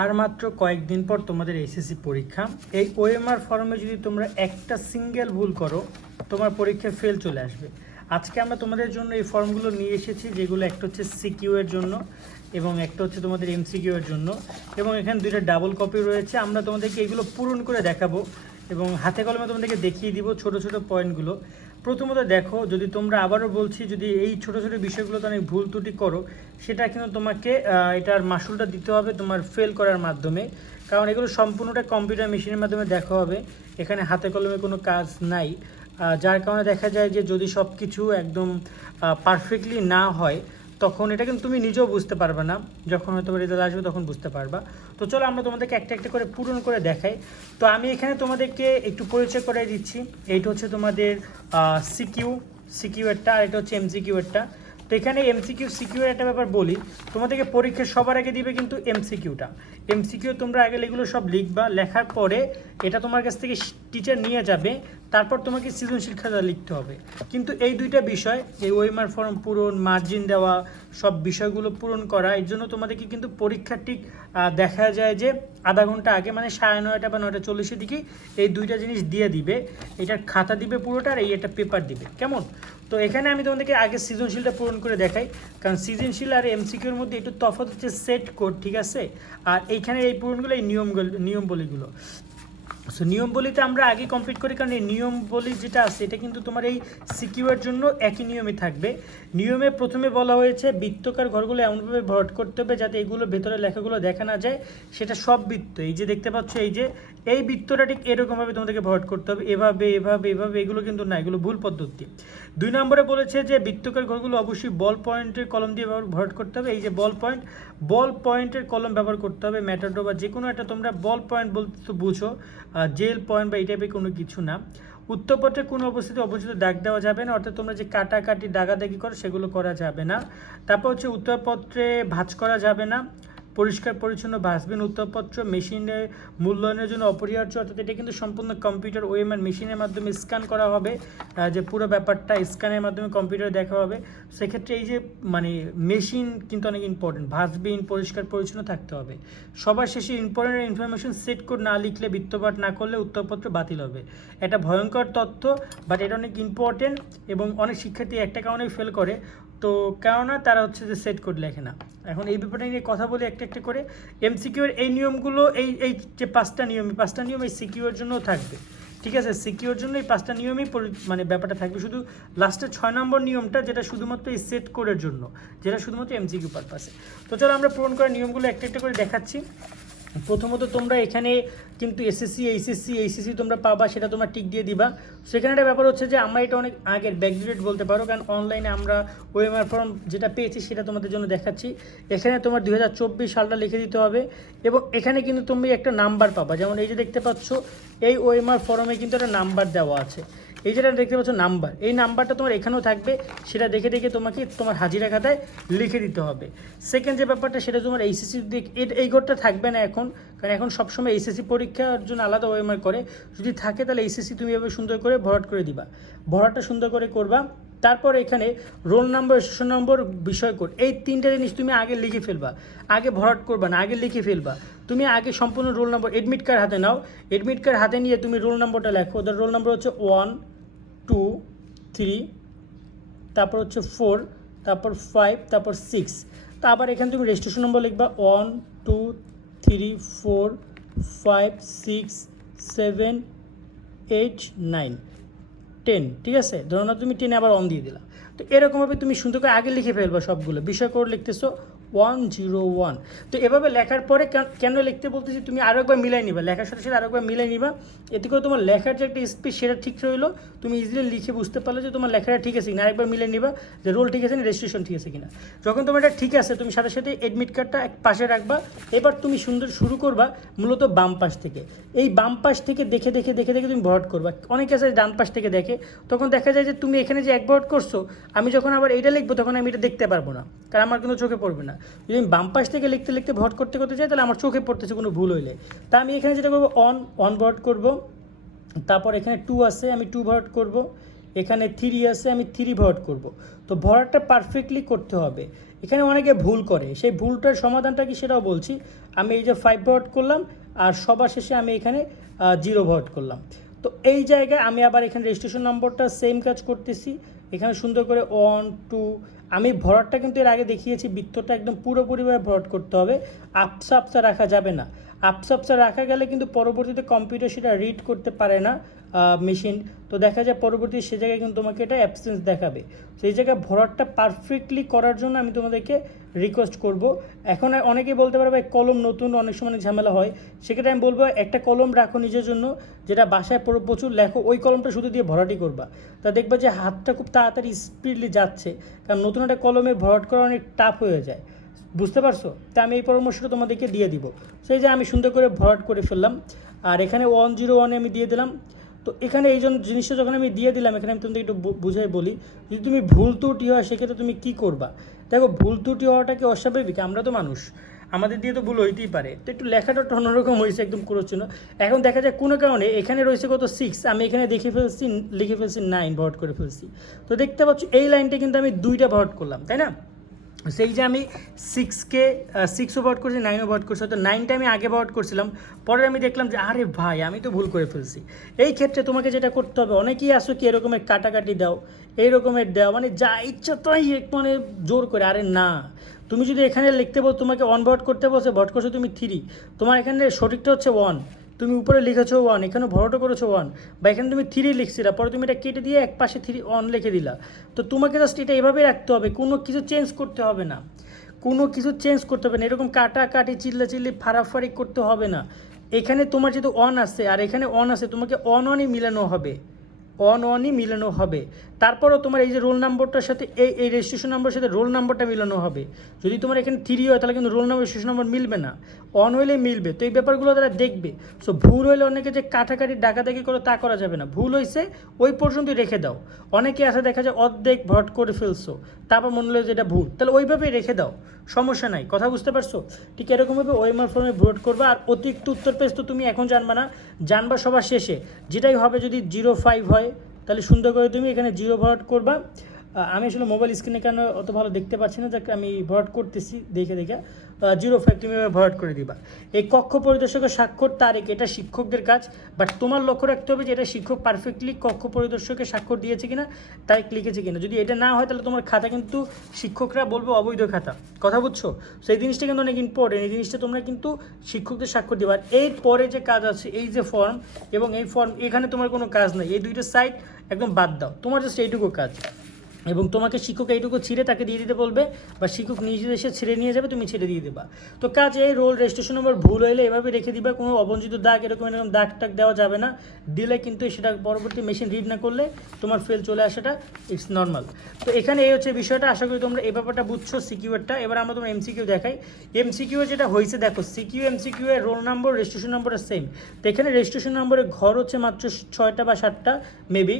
আর মাত্র কয়েকদিন পর তোমাদের এসএসসি পরীক্ষা। এই ওএমআর ফর্মে যদি তোমরা একটা সিঙ্গেল ভুল করো, তোমার পরীক্ষায় ফেল চলে আসবে। আজকে আমরা তোমাদের জন্য এই ফর্মগুলো নিয়ে এসেছি, যেগুলো একটা হচ্ছে সিকিউ এর জন্য এবং একটা হচ্ছে তোমাদের এমসিকিউ এর জন্য এবং এখানে দুইটা ডাবল কপি রয়েছে। আমরা তোমাদেরকে এগুলো পূরণ করে দেখাবো এবং হাতে কলমে তোমাদেরকে দেখিয়ে দিব ছোট ছোট পয়েন্টগুলো প্রথমত দেখো, যদি তোমরা আবারও বলছি, যদি এই ছোট ছোট বিষয়গুলোতে অনেক ভুল ত্রুটি করো, সেটা কিন্তু তোমাকে এটার মাসুলটা দিতে হবে তোমার ফেল করার মাধ্যমে। কারণ এগুলো সম্পূর্ণটা কম্পিউটার মেশিনের মাধ্যমে দেখা হবে। এখানে হাতে কলমে কোনো কাজ নাই। যার কারণে দেখা যায় যে যদি সব কিছু একদম পারফেক্টলি না হয় তখন এটা কিন্তু তুমি নিজেও বুঝতে পারবে না। যখন হয়তো রেজাল্ট আসবে তখন বুঝতে পারবা। তো চলো আমরা তোমাদেরকে একটা একটা করে পূরণ করে দেখাই। তো আমি এখানে তোমাদেরকে একটু পরিচয় করে দিচ্ছি। এইটা হচ্ছে তোমাদের সিকিউ সিকিউ এরটা আর এটা হচ্ছে এমসিকিউ এরটা তো এখানে এমসিকিউ সিকিউর একটা ব্যাপার বলি। তোমাদেরকে পরীক্ষা সবার আগে দিবে কিন্তু এমসিকিউটা এমসিকিউ তোমরা আগে এগুলো সব লিখবা। লেখার পরে এটা তোমার কাছ থেকে টিচার নিয়ে যাবে, তারপর তোমাকে সৃজনশীল খাতা লিখতে হবে। কিন্তু এই দুইটা বিষয়, এই ওয়েমার ফর্ম পূরণ মার্জিন দেওয়া, সব বিষয়গুলো পূরণ করা, এর জন্য তোমাদেরকে কিন্তু পরীক্ষা ঠিক দেখা যায় যে আধা ঘণ্টা আগে মানে সাড়ে নয়টা বা নয়টা চল্লিশের দিকে এই দুইটা জিনিস দিয়ে দিবে। এটার খাতা দিবে পুরোটা আর এই একটা পেপার দিবে। কেমন? তো এখানে আমি তোমাদেরকে আগে সৃজনশীলটা পূরণ করে দেখাই। কারণ সৃজনশীল আর এমসিকিউর মধ্যে একটু তফাৎ হচ্ছে সেট কোড ঠিক আছে? আর এইখানে এই পূরণগুলো, এই নিয়মগুলো নিয়ম বলিগুলো সো নিয়ম বলিতে আমরা আগে কমপ্লিট করি কারণ এই নিয়ম বলি যেটা আছে, এটা কিন্তু তোমার এই সিকিউর জন্য একই নিয়মে থাকবে। নিয়মে প্রথমে বলা হয়েছে, বৃত্তকার ঘরগুলো এমনভাবে ভরাট করতে হবে যাতে এগুলো ভেতরে লেখাগুলো দেখা না যায়। সেটা সব বৃত্ত, এই যে দেখতে পাচ্ছ, এই যে, এই বৃত্তটা ঠিক এরকমভাবে তোমাদেরকে ভরাট করতে হবে। এভাবে এভাবে এভাবে, এগুলো কিন্তু না, এগুলো ভুল পদ্ধতি। দুই নম্বরে বলেছে যে, বৃত্তকার ঘরগুলো অবশ্যই বল পয়েন্টের কলম দিয়ে ভরাট করতে হবে। এই যে বল পয়েন্ট বল পয়েন্টের কলম ব্যবহার করতে হবে ম্যাটাডো বা যে কোনো একটা তোমরা বল পয়েন্ট বলতে তো বুঝো। জেল পয়েন্ট বা এই টাইপের কোনো কিছু না। উত্তরপত্রে কোনো অবস্থিতি, অবস্থিত দাগ দেওয়া যাবে না, অর্থাৎ তোমরা যে কাটাকাটি, দাগাদাগি করো, সেগুলো করা যাবে না। তারপর হচ্ছে উত্তরপত্রে ভাঁজ করা যাবে না। পরিষ্কার, পরিচ্ছন্ন ভাসবিন উত্তরপত্র মেশিনে মূল্যায়নের জন্য অপরিহার্য, অর্থাৎ এটা কিন্তু সম্পূর্ণ কম্পিউটার ওএমআর মেশিনের মাধ্যমে স্ক্যান করা হবে যে পুরো ব্যাপারটা স্ক্যানের মাধ্যমে কম্পিউটারে দেখা হবে। সেক্ষেত্রে এই যে মানে মেশিন কিন্তু অনেক ইম্পর্টেন্ট ভাসবিন পরিষ্কার, পরিচ্ছন্ন থাকতে হবে। সবার শেষে ইম্পর্টেন্ট ইনফরমেশন সেট কোড না লিখলে, বৃত্তপাঠ না করলে উত্তরপত্র বাতিল হবে। এটা ভয়ঙ্কর তথ্য বাট এটা অনেক ইম্পর্টেন্ট এবং অনেক শিক্ষার্থী একটা কারণেই ফেল করে। তো কেননা তারা হচ্ছে যে সেট কোড লেখে না। এখন এই ব্যাপারটা নিয়ে কথা বলি একটা একটা করে। এমসিকিউর এই নিয়মগুলো, এই এই যে পাঁচটা নিয়ম, এই পাঁচটা নিয়ম এই সিকিউর জন্যও থাকবে। ঠিক আছে? সিকিউর জন্য এই পাঁচটা নিয়মই মানে ব্যাপারটা থাকবে। শুধু লাস্টের ছয় নম্বর নিয়মটা যেটা শুধুমাত্র এই সেট কোডের জন্য, যেটা শুধুমাত্র এমসিকিউ পারপাসে তো চলো আমরা পূরণ করা নিয়মগুলো একটা একটা করে দেখাচ্ছি। প্রথমত তোমরা এখানে কিন্তু এসএসসি এইচএসসি এইচএসসি তোমরা পাবা, সেটা তোমরা টিক দিয়ে দিবা। সেখানে একটা ব্যাপার হচ্ছে যে, আমরা এটা অনেক আগের ব্যাকডেটেড বলতে পারো, কারণ অনলাইনে আমরা ওএমআর ফর্ম যেটা পেয়েছি সেটা তোমাদের জন্য দেখাচ্ছি। এখানে তোমার দু হাজার চব্বিশ সালটা লিখে দিতে হবে এবং এখানে কিন্তু তুমি একটা নাম্বার পাবা। যেমন এই যে দেখতে পাচ্ছ, এই ওএমআর ফর্মে কিন্তু একটা নাম্বার দেওয়া আছে। এই যেটা দেখতে পাচ্ছ নাম্বার, এই নাম্বারটা তোমার এখানেও থাকবে, সেটা দেখে দেখে তোমাকে তোমার হাজিরা খাতায় লিখে দিতে হবে। সেকেন্ড যে ব্যাপারটা, সেটা তোমার এইচএসসি দিক এই ঘরটা থাকবে না এখন, কারণ এখন সবসময় এইচএসসি পরীক্ষার জন্য আলাদা ওএমআর করে। যদি থাকে তাহলে এইচএসসি তুমি এভাবে সুন্দর করে ভরাট করে দিবা। ভরাটটা সুন্দর করে করবা। তারপর এখানে রোল নাম্বার স্টেশন নম্বর বিষয় কোড এই তিনটা জিনিস তুমি আগে লিখে ফেলবা। আগে ভরাট করবা না, আগে লিখে ফেলবা। তুমি আগে সম্পূর্ণ রোল নম্বর এডমিট কার্ড হাতে নাও। এডমিট কার্ড হাতে নিয়ে তুমি রোল নম্বরটা লেখো। ওদের রোল নম্বর হচ্ছে ওয়ান টু, থ্রি, তারপর হচ্ছে ফোর, তারপর ফাইভ, তারপর সিক্স। তা আবার এখানে তুমি রেজিস্ট্রেশন নম্বর লিখবা। One, two, three, four, five, six, seven, eight, nine. Ten, ঠিক আছে? ধরো না তুমি টেনে আবার অন দিয়ে দিলা। তো এরকমভাবে তুমি সুন্দর করে আগে লিখে ফেলবা সবগুলো। বিষয় কোড লিখতেছো ওয়ান জিরো ওয়ান তো এভাবে লেখার পরে কেন- লিখতে বলতেছি, তুমি আরও একবার মিলাই নিবা, লেখার সাথে সাথে আরও একবার মিলাই নিবা। এতে করে তোমার লেখার যে একটা স্পিড সেটা ঠিক রইল। তুমি ইজিলি লিখে বুঝতে পারলে যে তোমার লেখাটা ঠিক আছে কিনা, আরেকবার মিলাই নিবা যে রোল ঠিক আছে না রেজিস্ট্রেশন ঠিক আছে কিনা। যখন তোমার এটা ঠিক আছে, তুমি সাথে সাথে এডমিট কার্ডটা এক পাশে রাখবা। এবার তুমি সুন্দর শুরু করবা মূলত বাম পাশ থেকে। এই বাম পাশ থেকে দেখে দেখে দেখে দেখে তুমি ভরাট করবা। অনেকে আছে ডান পাশ থেকে দেখে। তখন দেখা যায় যে তুমি এখানে যে এক ভরাট করছ, আমি যখন আবার এটা লিখব, তখন আমি এটা দেখতে পারব না। কারণ আমার কিন্তু চোখে পড়বে না। যদি আমি বাম পাশ থেকে লিখতে লিখতে ভরাট করতে করতে যাই, তাহলে আমার চোখে পড়তেছে কোনো ভুল হইলে। তা আমি এখানে যেটা করব অন অন ভরাট করব। তারপর এখানে টু আছে, আমি টু ভরাট করব। এখানে থ্রি আছে, আমি থ্রি ভরাট করব। তো ভরাটটা পারফেক্টলি করতে হবে। এখানে অনেকে ভুল করে। সেই ভুলটার সমাধানটা কি সেটাও বলছি। আমি এই যে ফাইভ ভরাট করলাম, আর সবার শেষে আমি এখানে জিরো ভরাট করলাম। তো এই জায়গায় আমি আবার এখানে রেজিস্ট্রেশন নম্বরটা সেম কাজ করতেছি। এখানে সুন্দর করে ওয়ান টু আমি ভরটটা কিন্তু এর আগে দেখিয়েছি, বৃত্তটা একদম পুরোপুরিভাবে ভরট করতে হবে। আপসা আপসা রাখা যাবে না। আপসা আপসা রাখা গেলে কিন্তু পরবর্তীতে কম্পিউটার সেটা রিড করতে পারে না। মেশিন তো দেখা যায় পরবর্তী সে জায়গায় কিন্তু তোমাকে এটা অ্যাবসেন্স দেখাবে। তো এই জায়গায় ভরাটটা পারফেক্টলি করার জন্য আমি তোমাদেরকে রিকোয়েস্ট করব। এখন অনেকেই বলতে পারবে কলম নতুন, অনেক সময় ঝামেলা হয়। সেক্ষেত্রে আমি বলব, একটা কলম রাখো নিজের জন্য, যেটা বাসায় পুরো, প্রচুর লেখো, ওই কলমটা শুধু দিয়ে ভরাটি করবা। তা দেখবা যে হাতটা খুব তাড়াতাড়ি স্পিডলি যাচ্ছে, কারণ নতুন একটা কলমে ভরাট করা অনেক টাফ হয়ে যায়। বুঝতে পারছ? তা আমি এই পরামর্শটা তোমাদেরকে দিয়ে দিব। সেই যে আমি সুন্দর করে ভরাট করে ফেললাম, আর এখানে ওয়ান জিরো ওয়ানে আমি দিয়ে দিলাম। তো এখানে এই জন্য জিনিসটা যখন আমি দিয়ে দিলাম, এখানে আমি তোমাদের একটু বুঝাই বলি, যদি তুমি ভুল ত্রুটি হয়, সেক্ষেত্রে তুমি কি করবা? দেখো, ভুল ত্রুটি হওয়াটা কি অস্বাভাবিক? আমরা তো মানুষ। আমাদের দিয়ে তো ভুল হইতেই পারে। তো একটু লেখাটা অন্যরকম হয়েছে একদম করছিল এখন দেখা যায় কোনো কারণে এখানে রয়েছে কত সিক্স আমি এখানে দেখে ফেলছি, লিখে ফেলছি নাইন ভর্ট করে ফেলছি। তো দেখতে পাচ্ছ, এই লাইনটা কিন্তু আমি দুইটা ভর্ট করলাম, তাই না? সেই যে আমি সিক্সকে সিক্সও ভট করছি নাইনও ভট করছি, হয়তো নাইনটা আমি আগে ভট করছিলাম পরে আমি দেখলাম যে, আরে ভাই, আমি তো ভুল করে ফেলছি। এই ক্ষেত্রে তোমাকে যেটা করতে হবে, অনেকেই আসো কি এরকমের কাটাকাটি দাও এই রকমের দাও মানে যা ইচ্ছা তাই মানে জোর করে, আরে না। তুমি যদি এখানে লিখতে বল তোমাকে অন ভট করতে বলছে ভট করছ তুমি থ্রি তোমার এখানে সঠিকটা হচ্ছে ওয়ান তুমি উপরে লিখেছো ওয়ান এখানে ভরটো করেছ ওয়ান বা এখানে তুমি থ্রি লিখছিলা, পরে তুমি এটা কেটে দিয়ে এক পাশে থ্রি অন লিখে দিলা। তো তোমাকে জাস্ট এটা এভাবে রাখতে হবে, কোনো কিছু চেঞ্জ করতে হবে না। কোনো কিছু চেঞ্জ করতে হবে না, এরকম কাটা কাটি চিল্লা চিল্লি ফাড়াফাড়ি করতে হবে না। এখানে তোমার যেহেতু অন আছে, আর এখানে অন আছে, তোমাকে অন অনই মিলানো হবে। অন অনই মিলানো হবে। তারপরও তোমার এই যে রোল নাম্বারটার সাথে এই এই রেজিস্ট্রেশন নাম্বারের সাথে রোল নাম্বারটা মিলানো হবে। যদি তোমার এখানে থ্রি হয়, তাহলে কিন্তু রোল নাম্বার রেজিস্ট্রেশন নাম্বার মিলবে না। অন হইলে মিলবে। তো এই ব্যাপারগুলো তারা দেখবে। সো ভুল হইলে অনেকে যে কাটাকাটি, ডাকাডাকি করে তা করা যাবে না। ভুল হয়েছে ওই পর্যন্তই রেখে দাও। অনেকে আছে দেখা যায় অর্ধেক ভট করে ফেলছো। তারপর মনে হলো যে এটা ভুল। তাহলে ওইভাবেই রেখে দাও। সমস্যা নাই, কথা বুঝতে পারছ? ঠিক এরকমভাবে ওএমআর ফর্মে ভোট করবা আর অতিরিক্ত উত্তর পেজ তো তুমি এখন জানবা না, জানবা সবার শেষে। যেটাই হবে যদি জিরো ফাইভ হয়, তাহলে সুন্দর করে তুমি এখানে জিরো ভরাট করবা। আমি আসলে মোবাইল স্ক্রিনে কেন অত ভালো দেখতে পাচ্ছি না, যাকে আমি ভরাট করতেছি, দেখে দেখে জিরো ফাইভ তুমি ভরাট করে দিবা। এই কক্ষ পরিদর্শকের স্বাক্ষর তারিখ, এটা শিক্ষকদের কাজ বাট তোমার লক্ষ্য রাখতে হবে যে এটা শিক্ষক পারফেক্টলি কক্ষ পরিদর্শকের স্বাক্ষর দিয়েছে কিনা তারিখ লিখেছে কিনা। যদি এটা না হয়, তাহলে তোমার খাতা কিন্তু শিক্ষকরা বলবে অবৈধ খাতা। কথা বুঝছ? সেই জিনিসটা কিন্তু অনেক ইম্পর্টেন্ট এই জিনিসটা তোমরা কিন্তু শিক্ষকদের স্বাক্ষর দিবা। এর পরে যে কাজ আছে, এই যে ফর্ম এবং এই ফর্ম এখানে তোমার কোনো কাজ নেই। এই দুইটা সাইড একদম বাদ দাও। তোমার জাস্ট এইটুকু কাজ। এবং তোমাকে শিক্ষক এইটুকু ছিঁড়ে তাকে দিয়ে দিতে বলবে বা শিক্ষক নিজে এসে ছিঁড়ে নিয়ে যাবে, তুমি ছিঁড়ে দিয়ে দেবা। তো কাজ এই রোল রেজিস্ট্রেশন নম্বর ভুল হইলে এভাবে রেখে দিবা, কোনো অবঞ্চিত দাগ এরকম এরকম দাগ টাগ দেওয়া যাবে না। দিলে কিন্তু সেটা পরবর্তী মেশিন রিড না করলে তোমার ফেল চলে আসাটা ইটস নর্মাল তো এখানে এই হচ্ছে বিষয়টা, আশা করি তোমরা এই ব্যাপারটা বুঝছ সিকিউরটা এবার আমরা তোমার এমসিকিউ দেখাই। এমসিকিউ যেটা হয়েছে দেখো সিকিউ এমসিকিউ এর রোল নম্বর রেজিস্ট্রেশন নম্বরটা সেম তো এখানে রেজিস্ট্রেশন নম্বরের ঘর হচ্ছে মাত্র ছয়টা বা সাতটা মেবি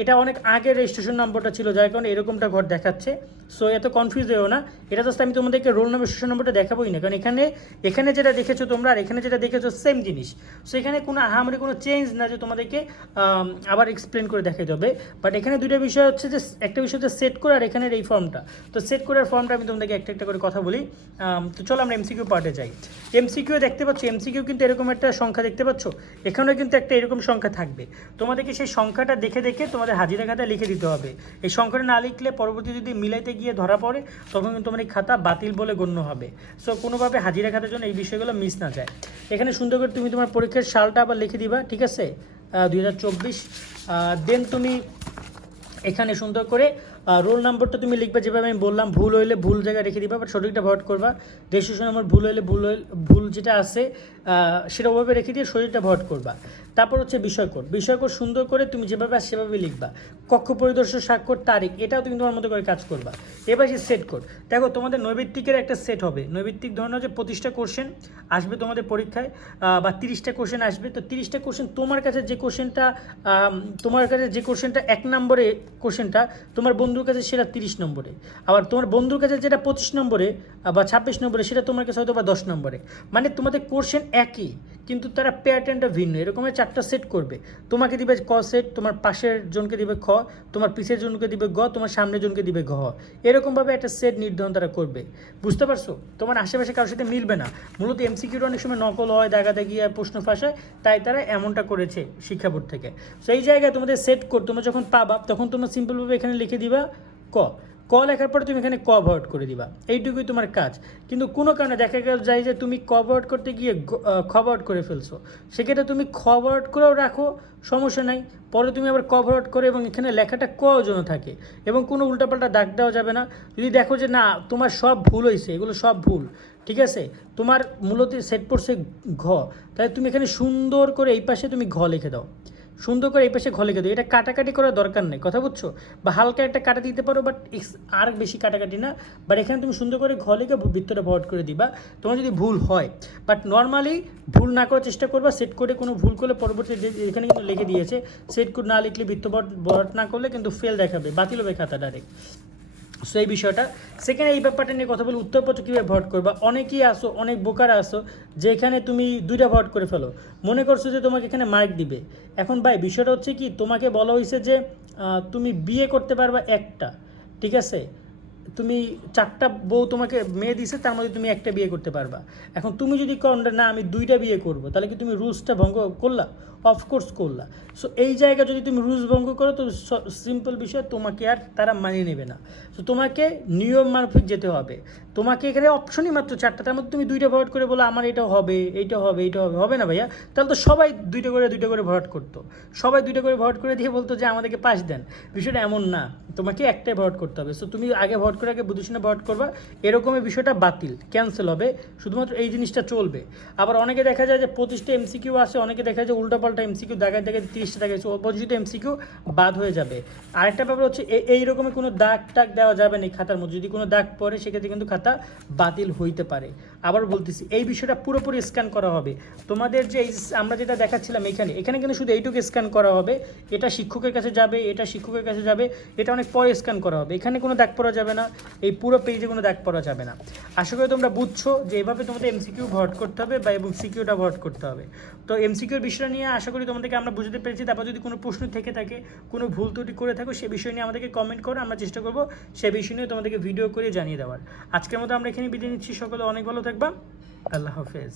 এটা অনেক আগে রেজিস্ট্রেশন নম্বরটা ছিল, যার কারণে এরকমটা ঘর দেখাচ্ছে। সো এত কনফিউজ হয়েও না। এটা জাস্ট আমি তোমাদেরকে রোল নম্বর রেজিস্ট্রেশন নম্বরটা দেখাবোই না। কারণ এখানে এখানে যেটা দেখেছ তোমরা আর এখানে যেটা দেখেছ সেম জিনিস। সো এখানে কোনো আহামরি কোনো চেঞ্জ না যে তোমাদেরকে আবার এক্সপ্লেন করে দেখাতে হবে। বাট এখানে দুটো বিষয় হচ্ছে যে, একটা বিষয় হচ্ছে সেট করে আর এখানের এই ফর্মটা তো সেট করার ফর্মটা আমি তোমাদেরকে একটা একটা করে কথা বলি। তো চলো আমরা এমসিকিউ পার্টে যাই। এমসিকিউ দেখতে পাচ্ছ এমসিকিউ কিন্তু এরকম একটা সংখ্যা দেখতে পাচ্ছ? এখানেও কিন্তু একটা এরকম সংখ্যা থাকবে। তোমাদেরকে সেই সংখ্যাটা দেখে দেখে তোমাদের হাজিরা খাতায় লিখে দিতে হবে। এই সংখ্যাটা না লিখলে পরবর্তী যদি মিলাইতে গিয়ে ধরা পড়ে, তখন কিন্তু তোমার এই খাতা বাতিল বলে গণ্য হবে। সো কোনোভাবে হাজিরা খাতার জন্য এই বিষয়গুলো মিস না যায়। এখানে সুন্দর করে তুমি তোমার পরীক্ষার সালটা আবার লিখে দিবা, ঠিক আছে? দুই হাজার চব্বিশ। দেন তুমি এখানে সুন্দর করে রোল নাম্বারটা তুমি লিখবে, যেভাবে আমি বললাম, ভুল হইলে ভুল জায়গায় রেখে দিবা বাট সঠিকটা ভোট করবা। রেজিস্ট্রেশন নাম্বার ভুল হইলে ভুল ভুল যেটা আছে সেটা ওভাবে রেখে দিয়ে শরীরটা ভোট করবা। তারপর হচ্ছে বিষয়কর বিষয়কর সুন্দর করে তুমি যেভাবে আসে সেভাবে লিখবা। কক্ষ পরিদর্শক স্বাক্ষর, তারিখ, এটাও তুমি তোমার মতো করে কাজ করবা। এবার সে সেট কোড দেখো, তোমাদের নৈবিত্তিকের একটা সেট হবে। নৈবিত্তিক ধরনের যে পঁচিশটা কোশ্চেন আসবে তোমাদের পরীক্ষায় বা তিরিশটা কোশ্চেন আসবে। তো তিরিশটা কোশ্চেন তোমার কাছে যে কোশ্চেনটা তোমার কাছে যে কোশ্চেনটা এক নম্বরে কোশ্চেনটা তোমার বন্ধু বন্ধুর কাছে সেটা তিরিশ নম্বরে। আবার তোমার বন্ধুর কাছে যেটা পঁচিশ নম্বরে বা ছাব্বিশ নম্বরে, সেটা তোমার কাছে হয়তো বা দশ নম্বরে। মানে তোমাদের কোর্শন একই। কিন্তু তারা প্যাটার্নটা ভিন্ন। এরকমের চারটা সেট করবে। তোমাকে দিবে ক সেট তোমার পাশের জনকে দিবে খ, তোমার পিছের জনকে দিবে গ, তোমার সামনের জনকে দিবে ঘ। এরকমভাবে একটা সেট নির্ধারণ তারা করবে। বুঝতে পারছ? তোমার আশেপাশে কারোর সাথে মিলবে না। মূলত এমসিকিউটা অনেক সময় নকল হয়, দাগাদাগি আর প্রশ্ন ফাঁসায় তাই তারা এমনটা করেছে শিক্ষা বোর্ড থেকে। সেই জায়গায় তোমাদের সেট কর, তোমরা যখন পাবা, তখন তোমরা সিম্পলভাবে এখানে লিখে দিবা ক। ক লেখার পরে তুমি এখানে ক করে দিবা। এইটুকুই তোমার কাজ। কিন্তু কোনো কারণে দেখা গেল যায় যে তুমি ক করতে গিয়ে খ করে ফেলছো। সেক্ষেত্রে তুমি খ ভর্ট করেও রাখো, সমস্যা নাই। পরে তুমি আবার ক ভর্ট করে এবং এখানে লেখাটা ক যেন থাকে। এবং কোনো উল্টাপাল্টা দাগ দেওয়া যাবে না। যদি দেখো যে না, তোমার সব ভুল হয়েছে এগুলো সব ভুল, ঠিক আছে? তোমার মূলত সেট পড়ছে ঘ। তাহলে তুমি এখানে সুন্দর করে এই পাশে তুমি ঘ লিখে দাও। সুন্দর করে এই পাশে ঘলে লিখে এটা কাটাকাটি করার দরকার নেই, কথা বুঝছ? বা হালকা একটা কাটা দিতে পারো বাট আর বেশি কাটাকাটি না। বাট এখানে তুমি সুন্দর করে ঘলে লিখে বৃত্তটা ভট করে দিবা। তোমার যদি ভুল হয় বাট নর্মালি ভুল না করার চেষ্টা করবা সেট করে কোনো ভুল করলে পরবর্তী এখানে কিন্তু লিখে দিয়েছে। সেট কোড না লিখলে বৃত্ত ভট না করলে কিন্তু ফেল দেখাবে, বাতিল হবে খাতা ডাইরেক্ট সো এই বিষয়টা। সেখানে এই ব্যাপারটা নিয়ে কথা বলে উত্তরপত্র কীভাবে ভোট করবা? অনেকেই আসো, অনেক বোকারা আসো, যেখানে তুমি দুইটা ভোট করে ফেলো। মনে করছ যে তোমাকে এখানে মার্ক দিবে। এখন ভাই, বিষয়টা হচ্ছে কি, তোমাকে বলা হয়েছে যে তুমি বিয়ে করতে পারবা একটা, ঠিক আছে? তুমি চারটা বউ তোমাকে মেয়ে দিছে, তার মধ্যে তুমি একটা বিয়ে করতে পারবা। এখন তুমি যদি কর না, আমি দুইটা বিয়ে করব, তাহলে কি তুমি রুলসটা ভঙ্গ করলা? অফকোর্স করলা সো এই জায়গা যদি তুমি রুলস ভঙ্গ করো, তো সিম্পল বিষয়, তোমাকে আর তারা মানিয়ে নেবে না। সো তোমাকে নিয়ম মাফিক যেতে হবে। তোমাকে এখানে অপশনই মাত্র চারটা, তার মধ্যে তুমি দুইটা ভরাট করে বলো, আমার এটা হবে, এইটা হবে এইটা হবে। হবে না ভাইয়া? তাহলে তো সবাই দুইটা করে দুইটা করে ভরাট করতো। সবাই দুইটা করে ভরাট করে দিয়ে বলতো যে, আমাদেরকে পাস দেন। বিষয়টা এমন না। তোমাকে একটাই ভরাট করতে হবে। সো তুমি আগে ভরাট করে, আগে শুনে ভরাট করবা। এরকমের বিষয়টা বাতিল ক্যান্সেল হবে। শুধুমাত্র এই জিনিসটা চলবে। আবার অনেকে দেখা যায় যে, পঁচিশটা এমসিকিউ আসে অনেকে দেখা যায় উল্টাপাল্টা এমসিকিউ দাগায় দেখে তিরিশটা দেখাচ্ছে অপোজিট এমসিকিউ বাদ হয়ে যাবে। আরেকটা ব্যাপার হচ্ছে এই রকমের কোনো দাগ টাগ দেওয়া যাবে না খাতার মধ্যে। যদি কোনো দাগ পড়ে, সেক্ষেত্রে কিন্তু খাতা বাতিল হইতে পারে। আবার বলতেছি, এই বিষয়টা পুরোপুরি স্ক্যান করা হবে। তোমাদের যে আমরা যেটা দেখাচ্ছিলাম এখানে এখানে কিন্তু শুধু এইটুকু স্ক্যান করা হবে। এটা শিক্ষকের কাছে যাবে, এটা শিক্ষকের কাছে যাবে, এটা অনেক পরে স্ক্যান করা হবে। এখানে কোনো দাগ পড়া যাবে না, এই পুরো পেজে কোনো দাগ পড়া যাবে না। আশা করি তোমরা বুঝছ যে এভাবে তোমাদের এমসিকিউ ভর্ট করতে হবে বা এবং সিকিউটা ভর্ট করতে হবে। তো এমসিকিউর বিষয়টা নিয়ে আশা করি তোমাদেরকে আমরা বুঝতে পেরেছি। তারপর যদি কোনো প্রশ্ন থেকে থাকে, কোনো ভুল ত্রুটি করে থাকো, সে বিষয় নিয়ে আমাদেরকে কমেন্ট করো। আমরা চেষ্টা করব সে বিষয় নিয়ে তোমাদেরকে ভিডিও করে জানিয়ে দেওয়ার। আজকের মতো আমরা এখানে বিদায় নিচ্ছি। সকলে অনেক ভালো থাকবা আল্লাহ হাফেজ